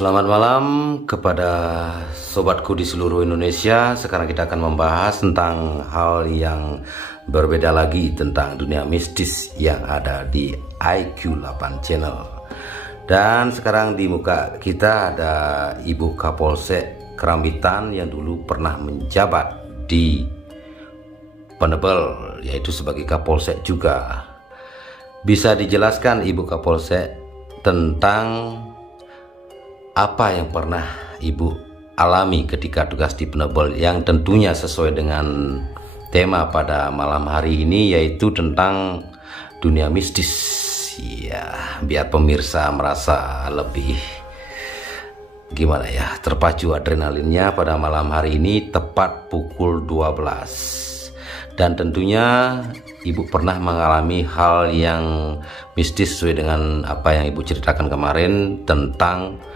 Selamat malam kepada sobatku di seluruh Indonesia. Sekarang kita akan membahas tentang hal yang berbeda lagi tentang dunia mistis yang ada di IQ8 Channel. Dan sekarang di muka kita ada Ibu Kapolsek Kerambitan yang dulu pernah menjabat di Penebel, yaitu sebagai Kapolsek juga. Bisa dijelaskan Ibu Kapolsek tentang apa yang pernah Ibu alami ketika tugas di Penebel, yang tentunya sesuai dengan tema pada malam hari ini, yaitu tentang dunia mistis. Ya, biar pemirsa merasa lebih gimana ya, terpacu adrenalinnya pada malam hari ini tepat pukul 12. Dan tentunya Ibu pernah mengalami hal yang mistis sesuai dengan apa yang Ibu ceritakan kemarin tentang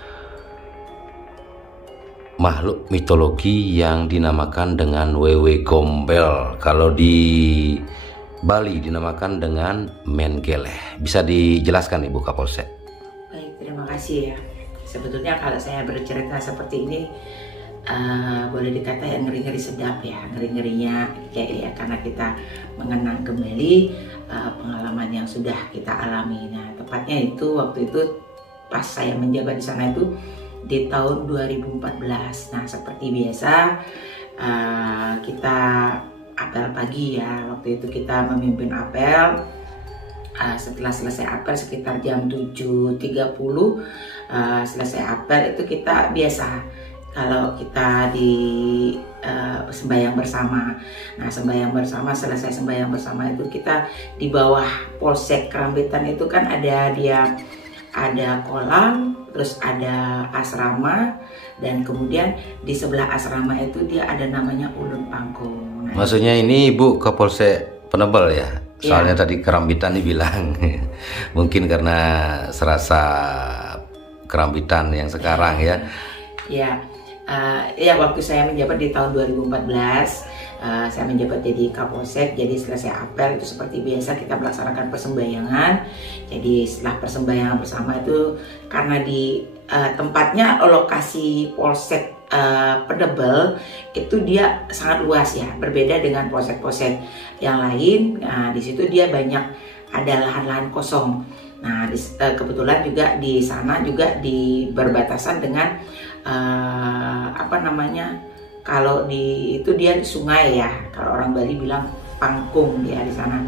makhluk mitologi yang dinamakan dengan wewe gombel. Kalau di Bali dinamakan dengan mengeleh. Bisa dijelaskan Ibu Kapolsek? Baik, terima kasih ya. Sebetulnya kalau saya bercerita seperti ini boleh dikata ya ngeri-ngeri sedap ya, ngeri-ngerinya ya, karena kita mengenang kembali pengalaman yang sudah kita alami. Nah, tepatnya itu waktu itu pas saya menjabat di sana itu di tahun 2014. Nah, seperti biasa kita apel pagi ya. Waktu itu kita memimpin apel. Setelah selesai apel sekitar jam 7.30 selesai apel itu kita biasa kalau kita di sembahyang bersama. Nah, sembahyang bersama, selesai sembahyang bersama itu kita di bawah Polsek Kerambitan itu kan ada kolam, terus ada asrama, dan kemudian di sebelah asrama itu dia ada namanya Ulun Pangkung. Nah, maksudnya ini Ibu Kapolsek Penebel ya? Soalnya tadi Kerambitan dibilang mungkin karena serasa Kerambitan yang sekarang ya. Ya, waktu saya menjabat di tahun 2014, saya menjabat jadi Kapolsek. Jadi selesai apel itu seperti biasa kita melaksanakan persembahyangan. Jadi setelah persembahyangan bersama itu, karena di tempatnya lokasi Polsek Penebel itu dia sangat luas ya, berbeda dengan polsek-polsek yang lain. Nah, di situ dia banyak ada lahan-lahan kosong. Nah, kebetulan juga di sana juga berbatasan dengan kalau itu dia sungai ya, kalau orang Bali bilang pangkung dia di sana.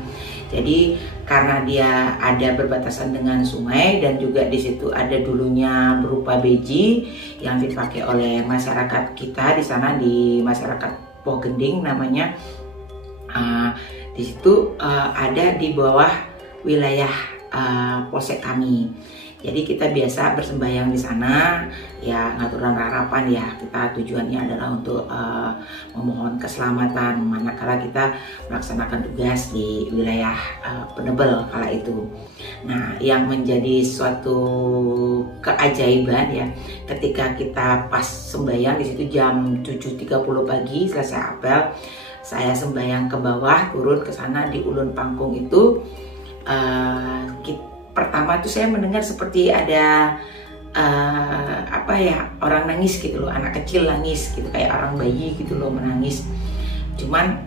Jadi karena dia ada berbatasan dengan sungai dan juga di situ ada dulunya berupa beji yang dipakai oleh masyarakat kita di sana, di masyarakat Pogending namanya. Di situ ada di bawah wilayah polsek kami. Jadi kita biasa bersembahyang di sana ya, ngaturan harapan ya. Kita tujuannya adalah untuk memohon keselamatan manakala kita melaksanakan tugas di wilayah Penebel kala itu. Nah, yang menjadi suatu keajaiban ya, ketika kita pas sembahyang di situ jam 7.30 pagi selesai apel, saya sembahyang ke bawah, turun ke sana di Ulun Pangkung itu. Pertama tuh saya mendengar seperti ada orang nangis gitu loh, anak kecil nangis gitu, kayak orang bayi gitu loh menangis. Cuman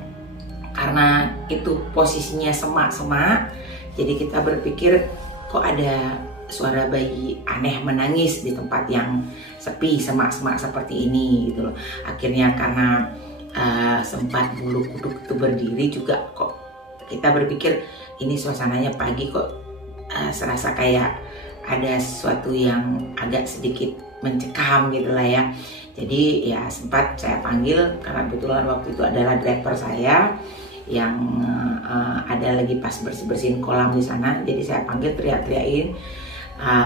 karena itu posisinya semak-semak, jadi kita berpikir kok ada suara bayi aneh menangis di tempat yang sepi semak-semak seperti ini gitu loh. Akhirnya karena sempat bulu kuduk itu berdiri juga, kok kita berpikir ini suasananya pagi kok serasa kayak ada sesuatu yang agak sedikit mencekam gitu lah ya. Jadi ya sempat saya panggil, karena kebetulan waktu itu adalah driver saya yang ada lagi pas bersihin kolam di sana. Jadi saya panggil, teriak-teriakin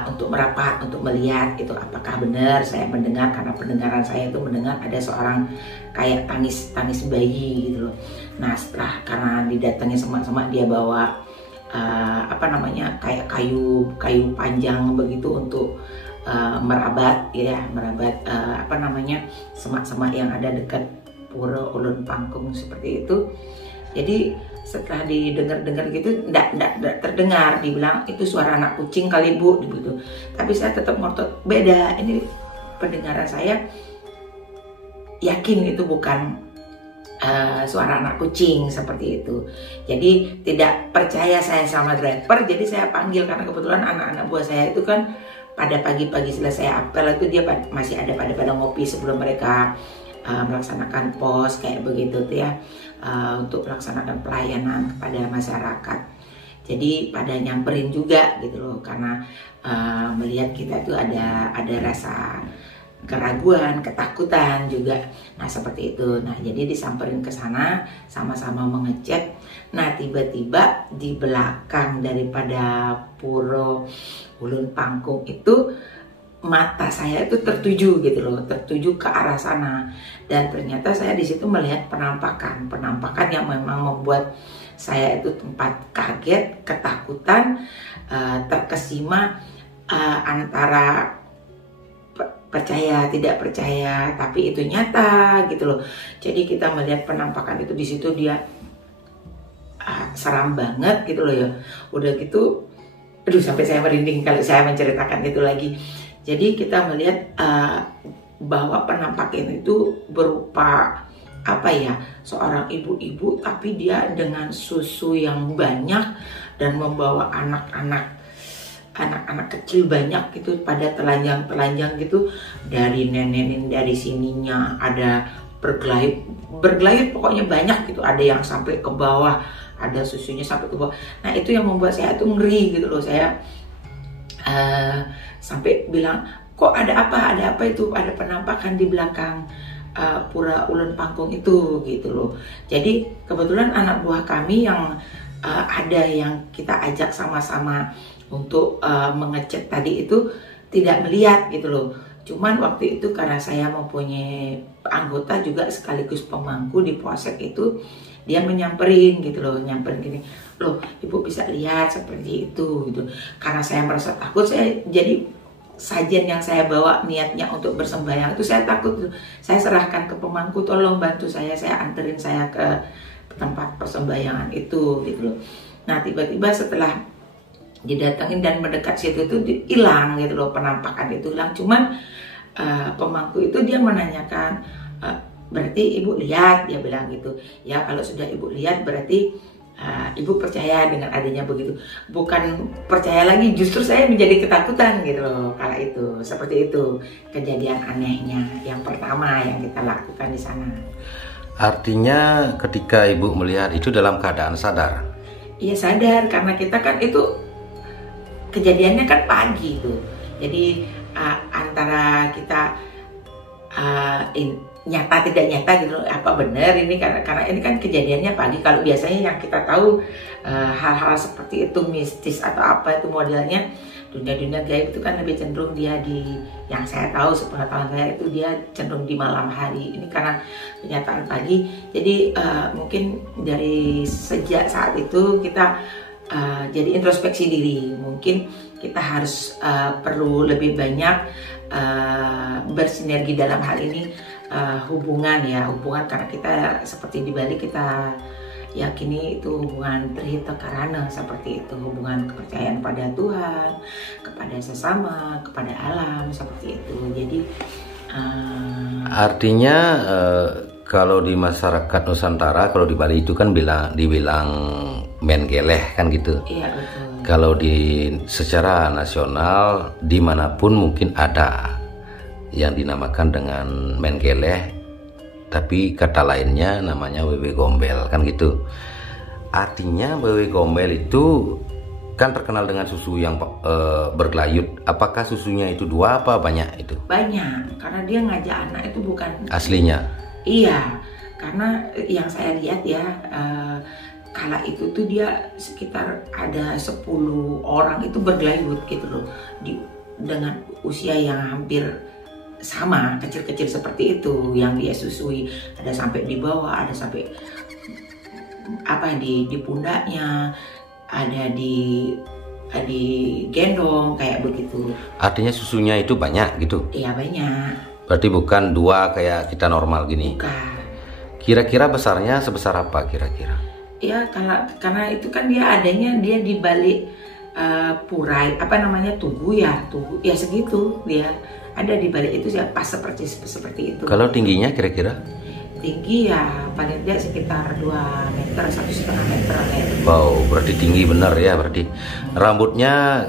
untuk merapat, untuk melihat itu apakah benar saya mendengar, karena pendengaran saya itu mendengar ada seorang kayak tangis bayi gitu loh. Nah, setelah karena didatangi semak-semak, dia bawa kayak kayu panjang begitu untuk merabat semak-semak yang ada dekat Pura Ulun Pangkung seperti itu. Jadi setelah didengar-dengar gitu, enggak terdengar. Dibilang itu suara anak kucing kali Bu gitu. Tapi saya tetap ngotot, beda, ini pendengaran saya yakin itu bukan suara anak kucing seperti itu. Jadi tidak percaya saya sama driver, jadi saya panggil karena kebetulan anak-anak buah saya itu kan pada pagi-pagi setelah saya apel itu dia masih ada pada ngopi sebelum mereka melaksanakan pos kayak begitu tuh ya, untuk melaksanakan pelayanan kepada masyarakat. Jadi pada nyamperin juga gitu loh, karena melihat kita itu ada rasa keraguan, ketakutan juga. Nah seperti itu. Nah jadi disamperin ke sana, sama-sama mengecek. Nah tiba-tiba di belakang daripada Puro Ulun Pangkung itu mata saya itu tertuju gitu loh, tertuju ke arah sana. Dan ternyata saya di situ melihat penampakan yang memang membuat saya itu tempat kaget, ketakutan, terkesima antara percaya tidak percaya, tapi itu nyata gitu loh. Jadi kita melihat penampakan itu di situ dia seram banget gitu loh ya. Udah gitu, aduh sampai saya merinding kalau saya menceritakan itu lagi. Jadi kita melihat bahwa penampakan itu berupa apa ya, seorang ibu-ibu tapi dia dengan susu yang banyak dan membawa anak-anak kecil banyak gitu pada telanjang gitu, dari nenek dari sininya ada bergelayut pokoknya banyak gitu, ada yang sampai ke bawah, ada susunya sampai ke bawah. Nah itu yang membuat saya tuh ngeri gitu loh. Saya sampai bilang, kok ada apa itu, ada penampakan di belakang Pura Ulun Pangkung itu gitu loh. Jadi kebetulan anak buah kami yang ada yang kita ajak sama-sama untuk mengecek tadi itu tidak melihat gitu loh. Cuman waktu itu karena saya mempunyai anggota juga sekaligus pemangku di polsek itu, dia menyamperin gitu loh, nyamperin gini, loh ibu bisa lihat seperti itu gitu. Karena saya merasa takut, saya jadi sajian yang saya bawa niatnya untuk bersembahyang itu saya takut, saya serahkan ke pemangku, tolong bantu saya anterin saya ke tempat persembahyangan itu gitu loh. Nah tiba-tiba setelah didatengin dan mendekat situ itu hilang gitu loh, penampakan itu hilang. Cuman pemangku itu dia menanyakan, berarti ibu lihat, dia bilang gitu ya. Kalau sudah ibu lihat berarti ibu percaya dengan adanya begitu. Bukan percaya lagi, justru saya menjadi ketakutan gitu loh kala itu. Seperti itu kejadian anehnya yang pertama yang kita lakukan di sana. Artinya ketika ibu melihat itu dalam keadaan sadar? Iya sadar, karena kita kan itu kejadiannya kan pagi tuh. Jadi antara kita nyata tidak nyata gitu, apa benar ini karena ini kan kejadiannya pagi. Kalau biasanya yang kita tahu hal-hal seperti itu mistis atau apa itu modelnya dunia gaib itu kan lebih cenderung dia yang saya tahu sepengetahuan saya itu dia cenderung di malam hari. Ini karena kenyataan pagi. Jadi mungkin dari sejak saat itu kita jadi introspeksi diri. Mungkin kita harus perlu lebih banyak bersinergi dalam hal ini, hubungan karena kita seperti di Bali kita yakini itu hubungan trihita karana, seperti itu hubungan kepercayaan pada Tuhan, kepada sesama, kepada alam, seperti itu. Jadi artinya kalau di masyarakat Nusantara, kalau di Bali itu kan dibilang mengeleh kan gitu. Iya betul. Kalau secara nasional dimanapun mungkin ada yang dinamakan dengan mengeleh, tapi kata lainnya namanya wewe gombel kan gitu. Artinya wewe gombel itu kan terkenal dengan susu yang bergelayut. Apakah susunya itu 2 apa banyak itu? Banyak, karena dia ngajak anak itu bukan aslinya. Iya, karena yang saya lihat ya, kala itu tuh dia sekitar ada 10 orang itu bergelayut gitu loh, dengan usia yang hampir sama, kecil-kecil seperti itu yang dia susui. Ada sampai di bawah, ada sampai di pundaknya, ada di gendong kayak begitu. Artinya susunya itu banyak gitu? Iya banyak. Berarti bukan 2 kayak kita normal gini? Bukan. Kira-kira besarnya sebesar apa kira-kira? Ya karena itu kan dia adanya dia di balik purai tugu ya segitu dia ada di balik itu ya pas seperti itu. Kalau tingginya kira-kira? Tinggi ya paling tidak sekitar 2 meter, 1,5 meter kayak gitu. Wow, berarti tinggi benar ya. Berarti rambutnya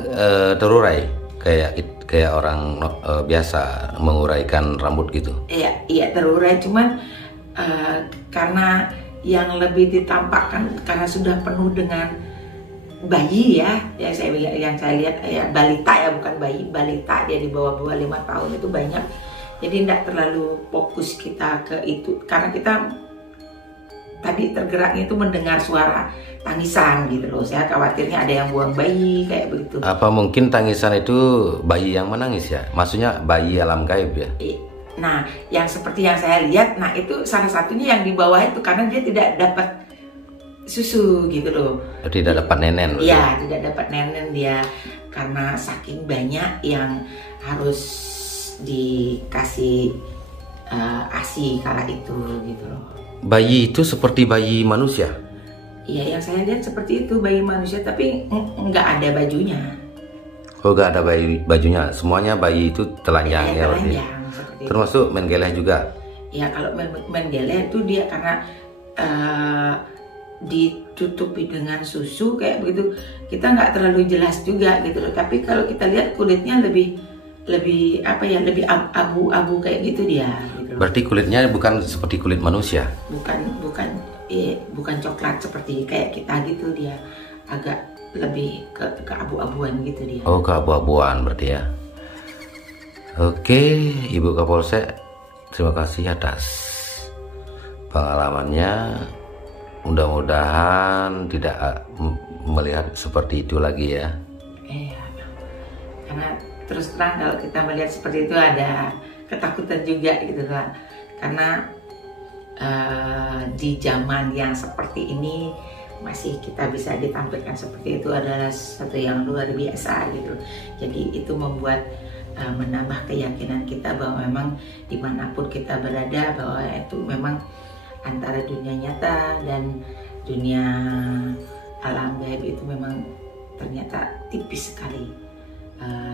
terurai kayak orang biasa menguraikan rambut gitu. Iya terurai, cuman karena yang lebih ditampakkan karena sudah penuh dengan bayi ya, yang saya lihat ya balita ya, bukan bayi, balita, dia di bawah 5 tahun itu banyak. Jadi tidak terlalu fokus kita ke itu karena kita tadi tergeraknya itu mendengar suara tangisan gitu loh. Saya khawatirnya ada yang buang bayi kayak begitu. Apa mungkin tangisan itu bayi yang menangis ya? Maksudnya bayi alam gaib ya? Nah, yang seperti yang saya lihat, nah itu salah satunya yang di bawah itu karena dia tidak dapat susu gitu loh. Tidak dapat nenen? Iya, tidak dapat nenen dia karena saking banyak yang harus dikasih ASI kala itu gitu loh. Bayi itu seperti bayi manusia? Iya, yang saya lihat seperti itu bayi manusia, tapi nggak ada bajunya. Oh, nggak ada bajunya, semuanya bayi itu telanjang ya? Telanjang, termasuk mengeleh juga? Ya, kalau mengeleh itu dia karena ditutupi dengan susu kayak begitu, kita nggak terlalu jelas juga gitu loh. Tapi kalau kita lihat kulitnya lebih apa ya, lebih abu-abu kayak gitu dia gitu. Berarti kulitnya bukan seperti kulit manusia? Bukan coklat seperti kayak kita gitu, dia agak lebih ke abu-abuan gitu dia. Oh, ke abu-abuan berarti ya. Oke, Ibu Kapolsek, terima kasih atas pengalamannya. Mudah-mudahan tidak melihat seperti itu lagi ya. Iya, karena terus terang kalau kita melihat seperti itu ada ketakutan juga gitu kan, karena di zaman yang seperti ini masih kita bisa ditampilkan seperti itu adalah sesuatu yang luar biasa gitu. Jadi itu membuat menambah keyakinan kita bahwa memang dimanapun kita berada, bahwa itu memang antara dunia nyata dan dunia alam gaib itu memang ternyata tipis sekali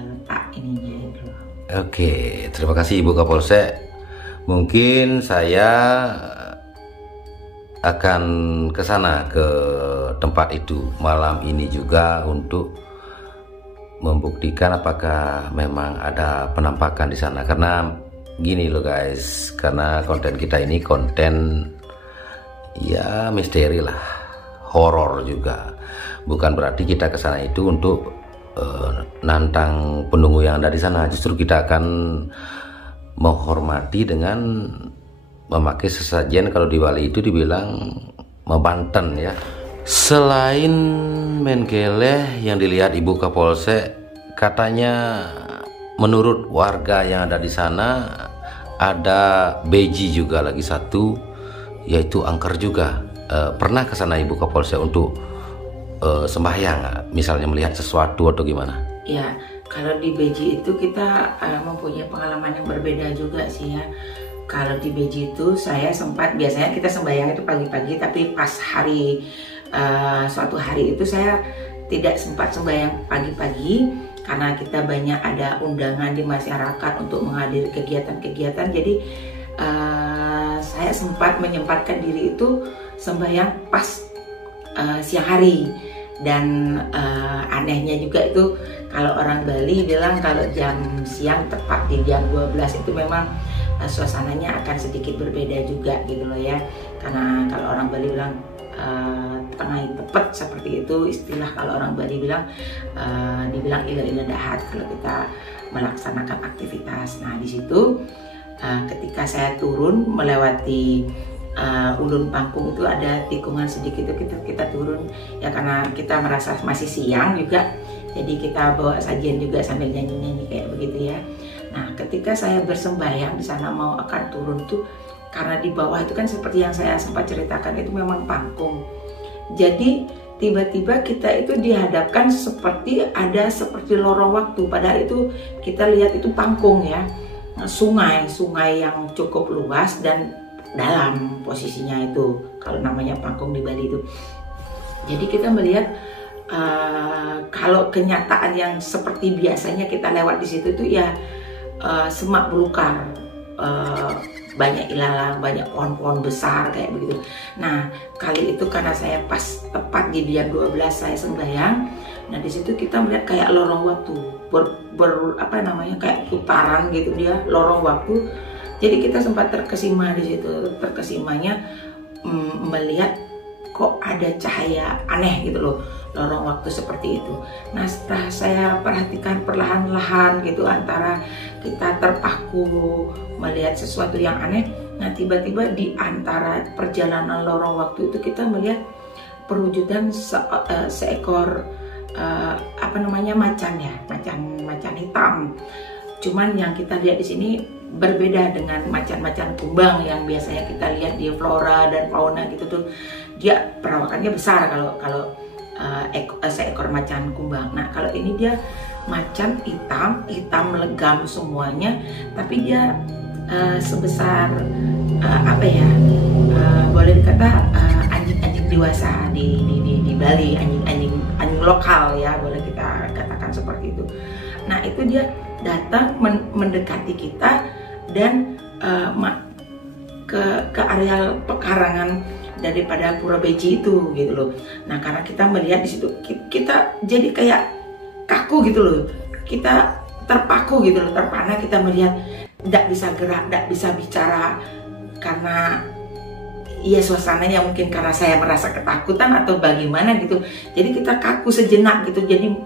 letak ininya itu. Oke, terima kasih Ibu Kapolsek. Mungkin saya akan ke sana, ke tempat itu malam ini juga untuk membuktikan apakah memang ada penampakan di sana. Karena gini loh guys, karena konten kita ini konten ya misteri lah, horor juga. Bukan berarti kita ke sana itu untuk nantang penunggu yang ada di sana. Justru kita akan menghormati dengan memakai sesajen, kalau di Bali itu dibilang mebanten ya. Selain mengeleh yang dilihat Ibu Kapolsek, katanya menurut warga yang ada di sana ada beji juga lagi satu, yaitu angker juga. Pernah ke sana Ibu Kapolsek untuk sembahyang, misalnya melihat sesuatu atau gimana? Ya, kalau di beji itu kita mempunyai pengalaman yang berbeda juga sih ya. Kalau di beji itu saya sempat, biasanya kita sembahyang itu pagi-pagi, tapi pas hari suatu hari itu saya tidak sempat sembahyang pagi-pagi karena kita banyak ada undangan di masyarakat untuk menghadiri kegiatan-kegiatan. Jadi saya sempat menyempatkan diri itu sembahyang pas siang hari. Dan anehnya juga itu kalau orang Bali bilang kalau jam siang tepat di jam 12 itu memang suasananya akan sedikit berbeda juga gitu loh ya. Karena kalau orang Bali bilang tengah tepat seperti itu, istilah kalau orang Bali bilang dibilang ila dahat kalau kita melaksanakan aktivitas. Nah di situ ketika saya turun melewati ulun pangkung itu ada tikungan sedikit itu kita turun ya, karena kita merasa masih siang juga, jadi kita bawa sajian juga sambil nyanyi-nyanyi kayak begitu ya. Nah ketika saya bersembahyang di sana mau akan turun tuh, karena di bawah itu kan seperti yang saya sempat ceritakan itu memang pangkung, jadi tiba-tiba kita itu dihadapkan seperti lorong waktu, padahal itu kita lihat itu pangkung ya, sungai yang cukup luas dan dalam posisinya itu, kalau namanya pangkung di Bali itu. Jadi kita melihat kalau kenyataan yang seperti biasanya kita lewat di situ tuh ya semak belukar, banyak ilalang, banyak pohon-pohon besar kayak begitu. Nah kali itu karena saya pas tepat di jam 12 saya sembahyang. Nah di situ kita melihat kayak lorong waktu, apa namanya, kayak putaran gitu dia, lorong waktu. Jadi kita sempat terkesima di situ, terkesimanya melihat kok ada cahaya aneh gitu loh, lorong waktu seperti itu. Nah setelah saya perhatikan perlahan-lahan gitu, antara kita terpaku melihat sesuatu yang aneh, nah tiba-tiba di antara perjalanan lorong waktu itu kita melihat perwujudan seekor apa namanya, macan ya, macan hitam. Cuman yang kita lihat di sini berbeda dengan macan-macan kumbang yang biasanya kita lihat di flora dan fauna gitu tuh. Dia perawakannya besar kalau seekor macan kumbang. Nah kalau ini dia macan hitam legam semuanya, tapi dia sebesar apa ya, boleh dikata anjing-anjing dewasa di Bali, anjing lokal ya, boleh kita katakan seperti itu. Nah itu dia datang mendekati kita dan ke areal pekarangan daripada Pura Beji itu gitu loh. Nah karena kita melihat di situ, kita jadi kayak kaku gitu loh, kita terpaku gitu loh, terpana. Kita melihat tidak bisa gerak, tidak bisa bicara, karena ya suasananya mungkin karena saya merasa ketakutan atau bagaimana gitu. Jadi kita kaku sejenak gitu, jadi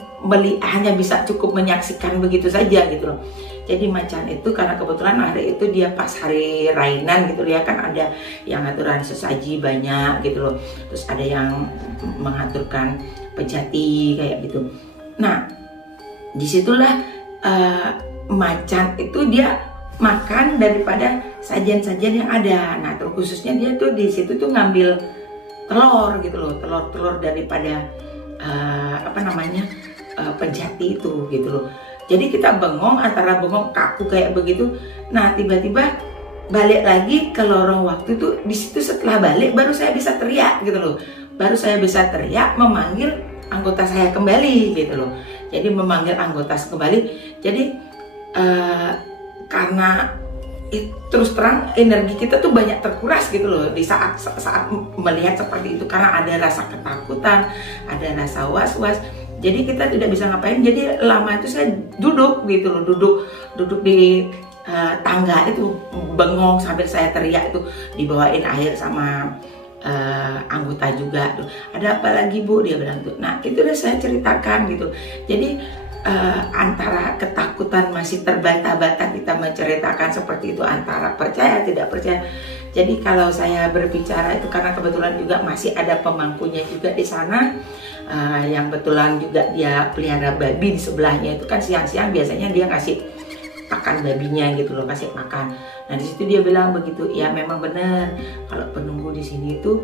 hanya bisa cukup menyaksikan begitu saja gitu loh. Jadi macan itu karena kebetulan hari itu dia pas hari rainan gitu ya, kan ada yang aturan sesaji banyak gitu loh, terus ada yang mengaturkan pejati kayak gitu. Nah disitulah macan itu dia makan daripada sajian-sajian yang ada. Nah terus khususnya dia tuh di situ tuh ngambil telur gitu loh, telur daripada apa namanya, pejati itu gitu loh. Jadi kita bengong, antara bengong kaku kayak begitu. Nah tiba-tiba balik lagi ke lorong waktu itu. Di situ setelah balik baru saya bisa teriak gitu loh, baru saya bisa teriak memanggil anggota saya kembali gitu loh. Jadi memanggil anggota kembali. Jadi karena terus terang energi kita tuh banyak terkuras gitu loh di saat melihat seperti itu, karena ada rasa ketakutan, ada rasa was-was. Jadi kita tidak bisa ngapain. Jadi lama itu saya duduk gitu loh, duduk di tangga itu, bengong sambil saya teriak itu, dibawain air sama anggota juga tuh. Ada apa lagi Bu, dia bilang tuh. Nah itu udah saya ceritakan gitu. Jadi antara ketakutan masih terbata-bata kita menceritakan seperti itu, antara percaya tidak percaya. Jadi kalau saya berbicara itu karena kebetulan juga masih ada pemangkunya juga di sana, yang kebetulan juga dia pelihara babi di sebelahnya itu kan, siang-siang biasanya dia kasih makan babinya gitu loh, kasih makan. Nah di situ dia bilang begitu, ya memang benar kalau penunggu di sini itu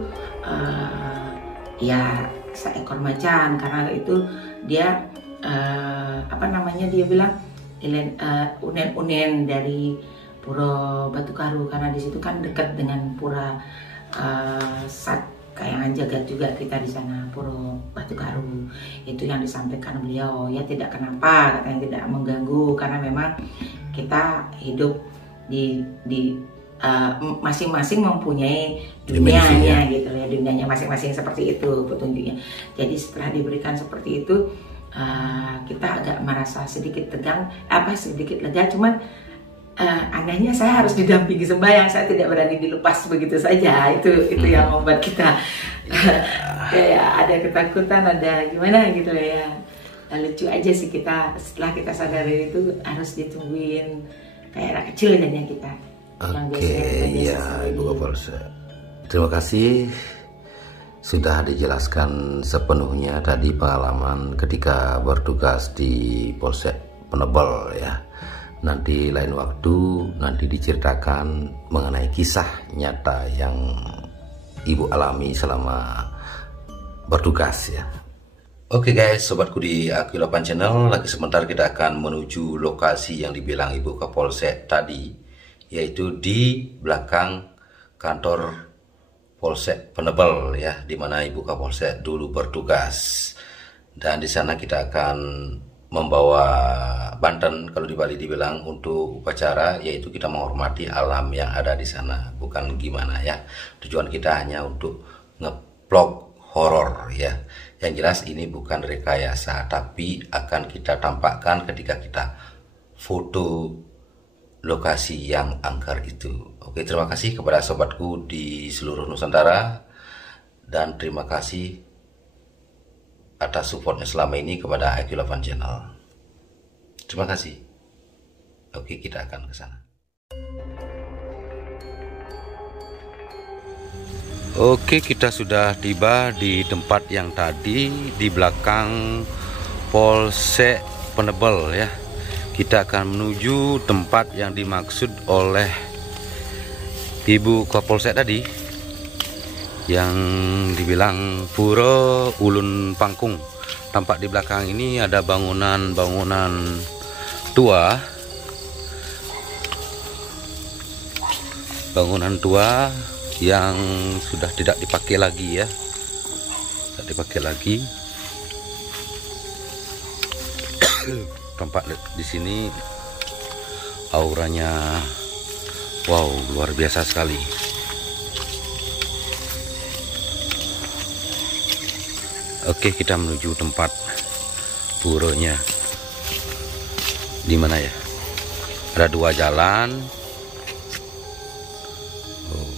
ya seekor macan, karena itu dia apa namanya, dia bilang unen-unen dari Pura Batu Karu, karena di situ kan dekat dengan Pura Sat Kayangan Jagat juga kita di sana, Pura Batu Karu. Itu yang disampaikan beliau, ya tidak kenapa, katanya tidak mengganggu, karena memang kita hidup di masing-masing mempunyai dunianya gitu ya, dunianya masing-masing seperti itu petunjuknya. Jadi setelah diberikan seperti itu, kita agak merasa sedikit tegang, sedikit lega. Cuman anehnya saya harus didampingi sembahyang, saya tidak berani dilepas begitu saja. Itu yang membuat kita kayak ada ketakutan, ada gimana gitu ya. Lucu aja sih, kita setelah kita sadari itu harus ditungguin kayak anak kecil jadinya kita. Oke, ya Ibu Kapolsek, terima kasih sudah dijelaskan sepenuhnya tadi pengalaman ketika bertugas di Polsek Penebel ya. Nanti lain waktu nanti diceritakan mengenai kisah nyata yang Ibu alami selama bertugas ya. Oke guys, sobatku di Aki8 Channel, lagi sebentar kita akan menuju lokasi yang dibilang Ibu Kapolsek tadi, yaitu di belakang kantor Polsek Penebel ya, di mana Ibu Kapolsek dulu bertugas. Dan di sana kita akan membawa Banten, kalau di Bali dibilang untuk upacara, yaitu kita menghormati alam yang ada di sana, bukan gimana ya. Tujuan kita hanya untuk ngeplog horor ya. Yang jelas ini bukan rekayasa, tapi akan kita tampakkan ketika kita foto lokasi yang angker itu. Oke, terima kasih kepada sobatku di seluruh Nusantara, dan terima kasih atas supportnya selama ini kepada IQ8 Channel. Terima kasih. Oke, kita akan ke sana. Oke, kita sudah tiba di tempat yang tadi di belakang Polsek Penebel ya. Kita akan menuju tempat yang dimaksud oleh Ibu Kapolsek tadi, yang dibilang Pura Ulun Pangkung. Tampak di belakang ini ada bangunan-bangunan tua. Bangunan tua yang sudah tidak dipakai lagi ya. Tidak dipakai lagi. Tampak di sini auranya wow, luar biasa sekali. Oke, kita menuju tempat puronya. Di mana ya? Ada dua jalan. Oh,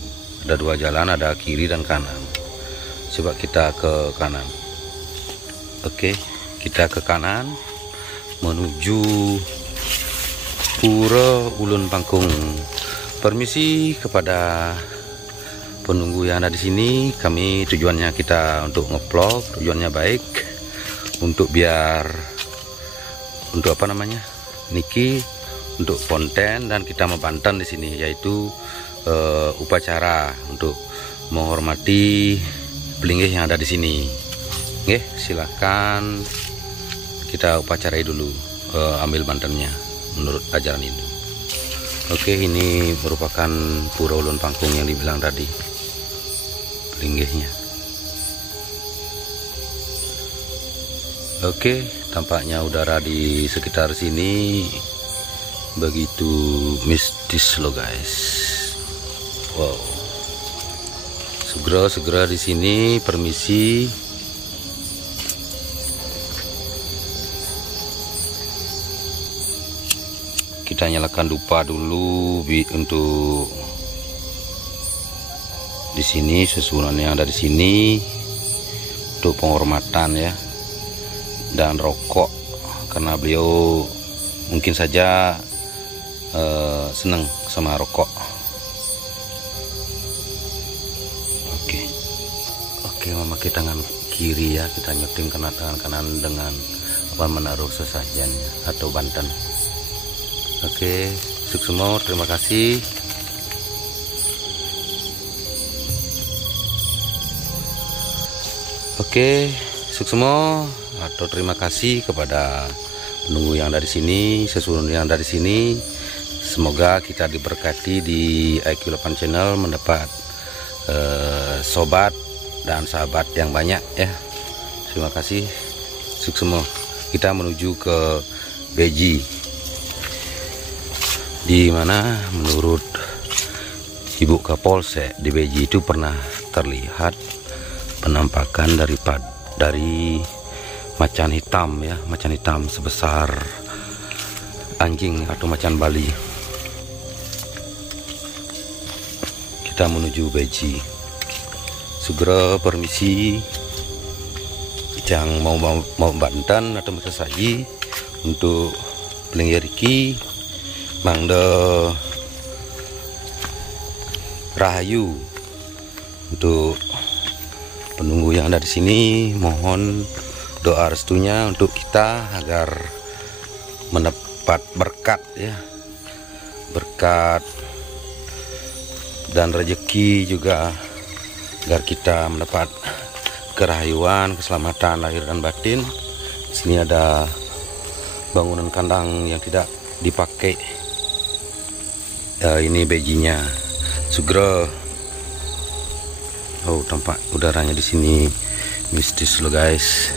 ada dua jalan, ada kiri dan kanan. Coba kita ke kanan. Oke, kita ke kanan menuju Pura Ulun Pangkung. Permisi kepada penunggu yang ada di sini. Kami tujuannya kita untuk nge-vlog, tujuannya baik untuk biar untuk apa namanya? Niki untuk konten, dan kita membantan di sini yaitu upacara untuk menghormati pelinggih yang ada di sini. Oke, silakan kita upacarai dulu, ambil bantannya menurut ajaran Hindu. Oke, ini merupakan Pura Ulun Pangkung yang dibilang tadi pelinggihnya. Oke, tampaknya udara di sekitar sini begitu mistis loh guys. Wow, segera di sini. Permisi. Kita nyalakan dupa dulu untuk di sini, susunan yang ada di sini untuk penghormatan ya, dan rokok karena beliau mungkin saja senang sama rokok. Oke, memakai tangan kiri ya, kita nyeting kena tangan kanan dengan menaruh sesajennya atau bantan. Oke, Suksemo, terima kasih. Oke, Suksemo atau terima kasih kepada penunggu yang dari sini, sesuatu yang dari sini. Semoga kita diberkati di IQ8 Channel, mendapat sobat dan sahabat yang banyak ya. Terima kasih, Suksemo. Kita menuju ke Beji, di mana menurut Ibu Kapolsek di Beji itu pernah terlihat penampakan dari macan hitam ya, macan hitam sebesar anjing atau macan Bali. Kita menuju Beji. Segera permisi yang mau bantan atau sesaji untuk pelinggih Riki Mangda Rahayu. Untuk penunggu yang ada di sini, mohon doa restunya untuk kita agar mendapat berkat ya, berkat dan rezeki juga, agar kita mendapat kerahayuan, keselamatan lahir dan batin. Di sini ada bangunan kandang yang tidak dipakai. Ini bejinya. Segera. Oh, tampak udaranya di sini mistis loh guys.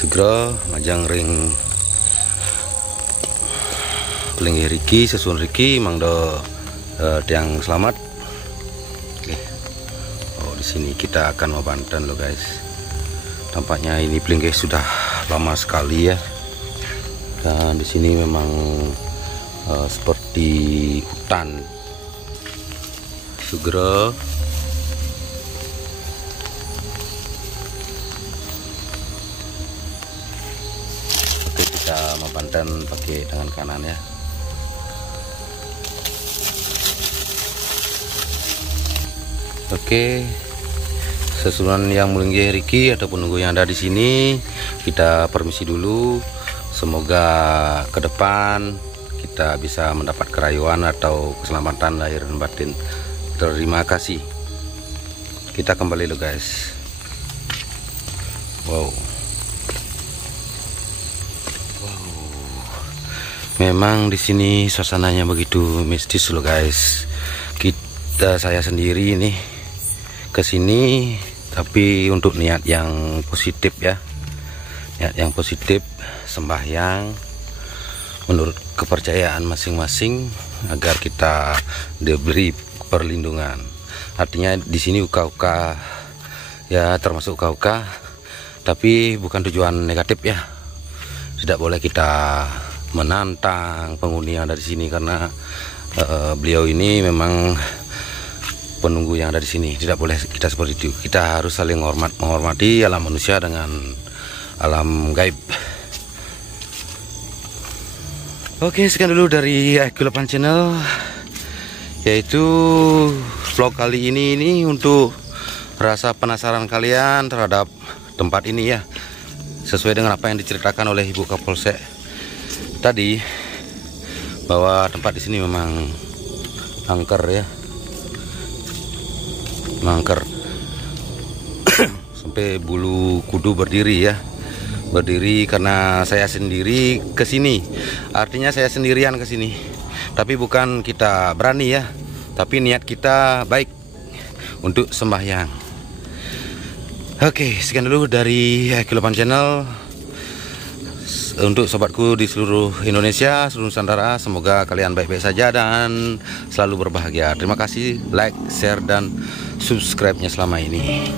Segera majang ring Pelinggih Riki, sesuun Riki, mangdo tiang selamat. Oke. Oh, di sini kita akan membanten loh guys. Tampaknya ini pelinggih sudah lama sekali ya. Dan di sini memang seperti hutan. Sugro. Oke, kita membanten pakai tangan kanan ya. Oke, sesulan yang Melinggih Riki atau penunggu yang ada di sini, kita permisi dulu. Semoga ke depan kita bisa mendapat kerayuan atau keselamatan lahir dan batin. Terima kasih. Kita kembali lo guys. Wow. Memang di sini suasananya begitu mistis lo guys. Saya sendiri nih kesini, tapi untuk niat yang positif ya, niat yang positif, sembahyang menurut kepercayaan masing-masing agar kita diberi perlindungan. Artinya di sini uka-uka ya, termasuk uka-uka, tapi bukan tujuan negatif ya. Tidak boleh kita menantang penghuni yang ada di sini karena beliau ini memang penunggu yang ada di sini. Tidak boleh kita seperti itu. Kita harus saling menghormati alam manusia dengan alam gaib. Oke, sekian dulu dari IQ8 Channel, yaitu vlog kali ini untuk rasa penasaran kalian terhadap tempat ini ya, sesuai dengan apa yang diceritakan oleh Ibu Kapolsek tadi, bahwa tempat di sini memang angker ya, mangker sampai bulu kudu berdiri ya, berdiri karena saya sendiri ke sini. Artinya saya sendirian ke sini, tapi bukan kita berani ya, tapi niat kita baik untuk sembahyang. Oke, sekian dulu dari IQ8 Channel untuk sobatku di seluruh Indonesia, seluruh Nusantara. Semoga kalian baik-baik saja dan selalu berbahagia. Terima kasih, like, share, dan subscribe-nya selama ini.